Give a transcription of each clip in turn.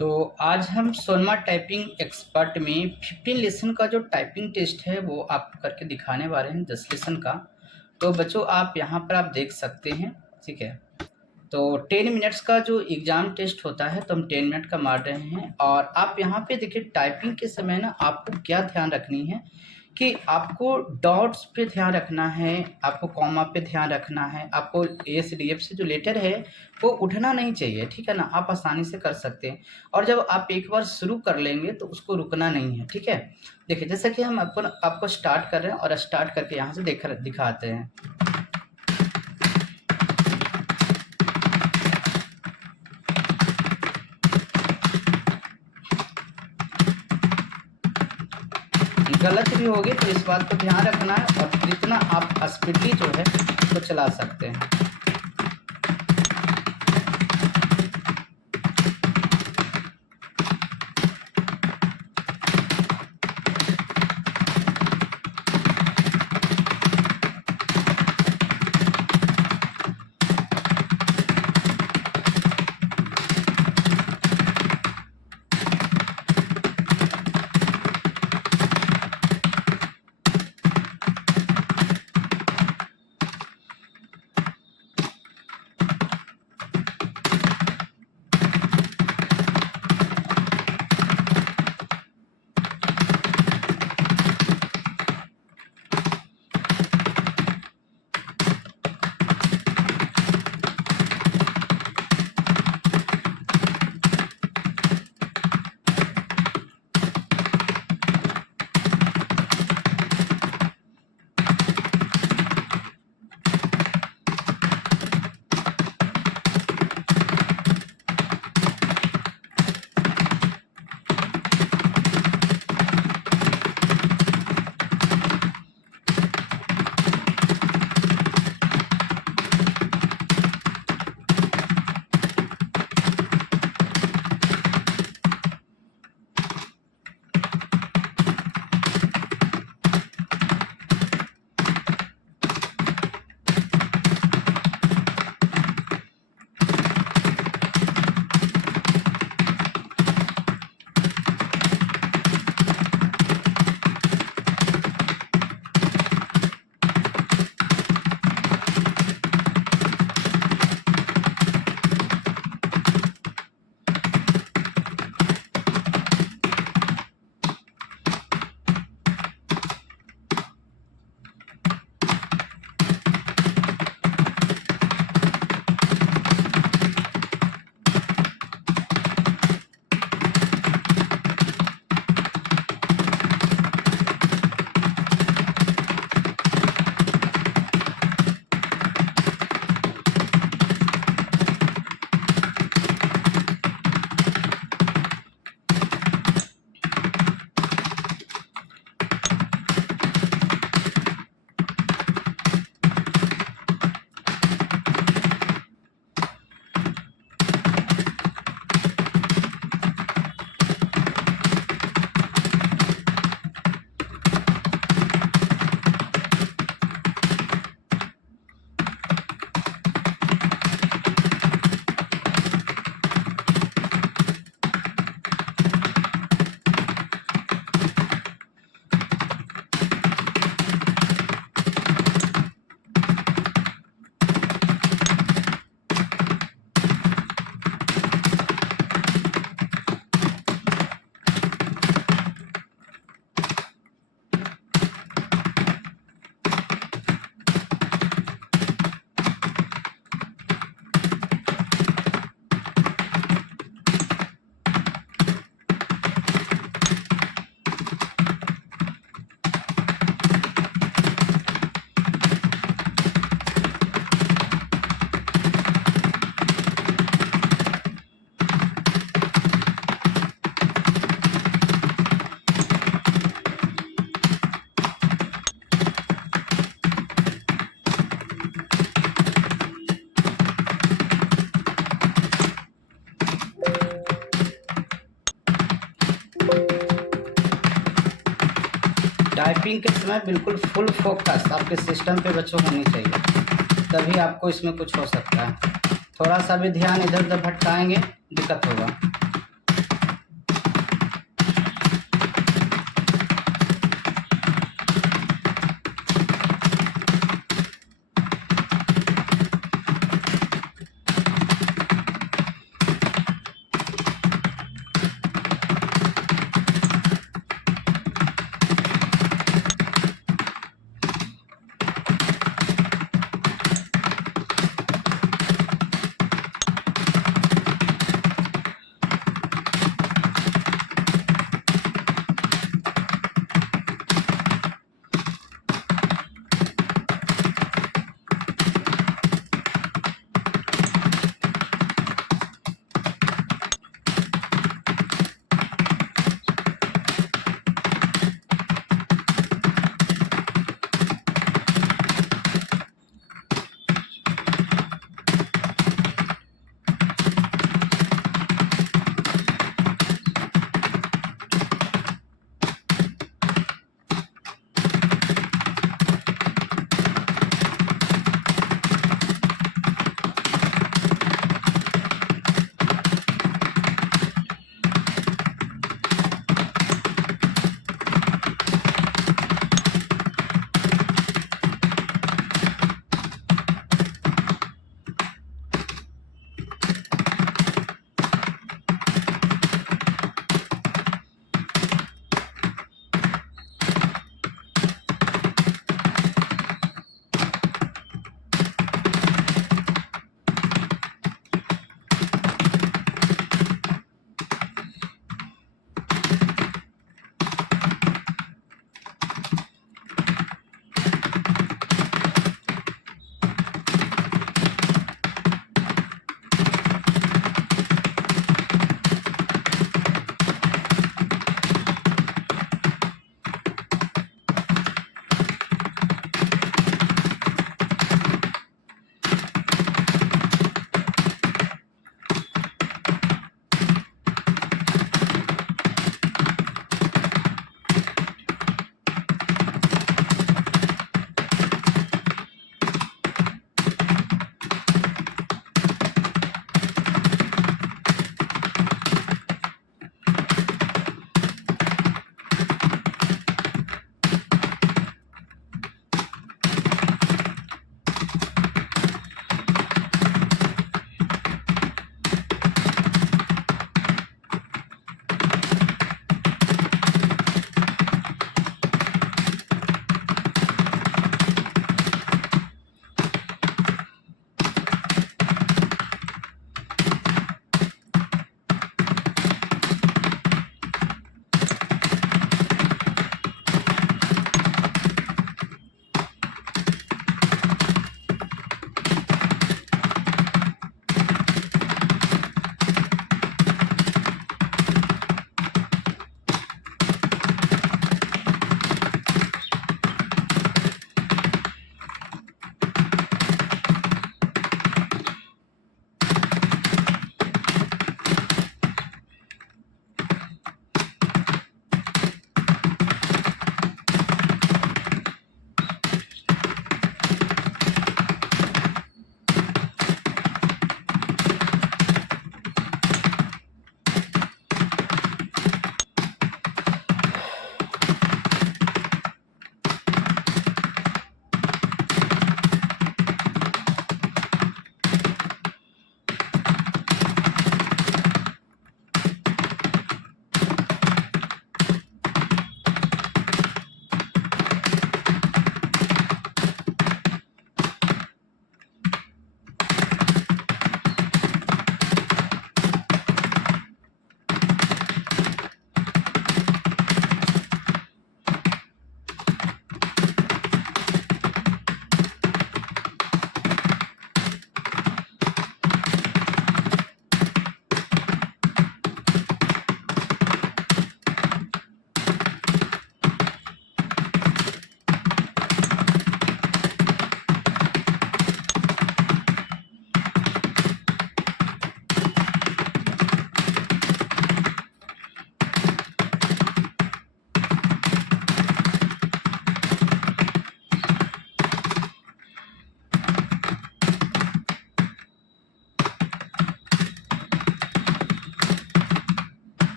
तो आज हम सोनमा टाइपिंग एक्सपर्ट में 15 लेसन का जो टाइपिंग टेस्ट है वो आपको करके दिखाने वाले हैं 10 लेसन का। तो बच्चों आप यहाँ पर आप देख सकते हैं, ठीक है। तो 10 मिनट्स का जो एग्ज़ाम टेस्ट होता है तो हम 10 मिनट का मार रहे हैं। और आप यहाँ पे देखिए टाइपिंग के समय ना आपको क्या ध्यान रखनी है कि आपको डॉट्स पे ध्यान रखना है, आपको कॉमा पे ध्यान रखना है, आपको ASDF से जो लेटर है वो उठना नहीं चाहिए, ठीक है ना। आप आसानी से कर सकते हैं और जब आप एक बार शुरू कर लेंगे तो उसको रुकना नहीं है, ठीक है। देखिए जैसे कि हम आपको स्टार्ट कर रहे हैं और स्टार्ट करके यहाँ से दिखाते हैं। गलत भी होगी तो इस बात को ध्यान रखना है और जितना आप स्पीडली जो है वो चला सकते हैं। टाइपिंग के समय बिल्कुल फुल फोकस आपके सिस्टम पे बच्चों होनी चाहिए, तभी आपको इसमें कुछ हो सकता है। थोड़ा सा भी ध्यान इधर उधर भटकाएंगे दिक्कत होगा।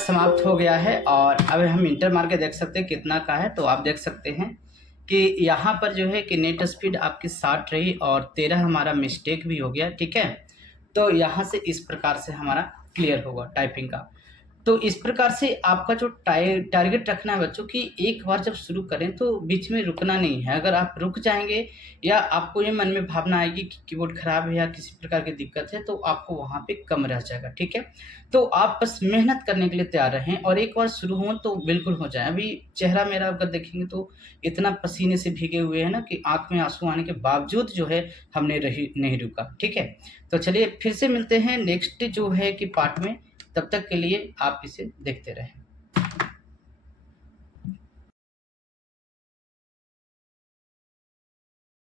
समाप्त हो गया है और अब हम इंटर मार के देख सकते हैं कितना का है। तो आप देख सकते हैं कि यहाँ पर जो है कि नेट स्पीड आपकी 60 रही और 13 हमारा मिस्टेक भी हो गया, ठीक है। तो यहाँ से इस प्रकार से हमारा क्लियर होगा टाइपिंग का। तो इस प्रकार से आपका जो टारगेट रखना है बच्चों कि एक बार जब शुरू करें तो बीच में रुकना नहीं है। अगर आप रुक जाएंगे या आपको ये मन में भावना आएगी कि कीबोर्ड खराब है या किसी प्रकार की दिक्कत है, तो आपको वहाँ पे कम रह जाएगा, ठीक है। तो आप बस मेहनत करने के लिए तैयार रहें और एक बार शुरू हो तो बिल्कुल हो जाए। अभी चेहरा मेरा अगर देखेंगे तो इतना पसीने से भीगे हुए हैं ना कि आंख में आंसू आने के बावजूद जो है हमने नहीं रुका, ठीक है। तो चलिए फिर से मिलते हैं नेक्स्ट जो है कि पार्ट में। तब तक के लिए आप इसे देखते रहें।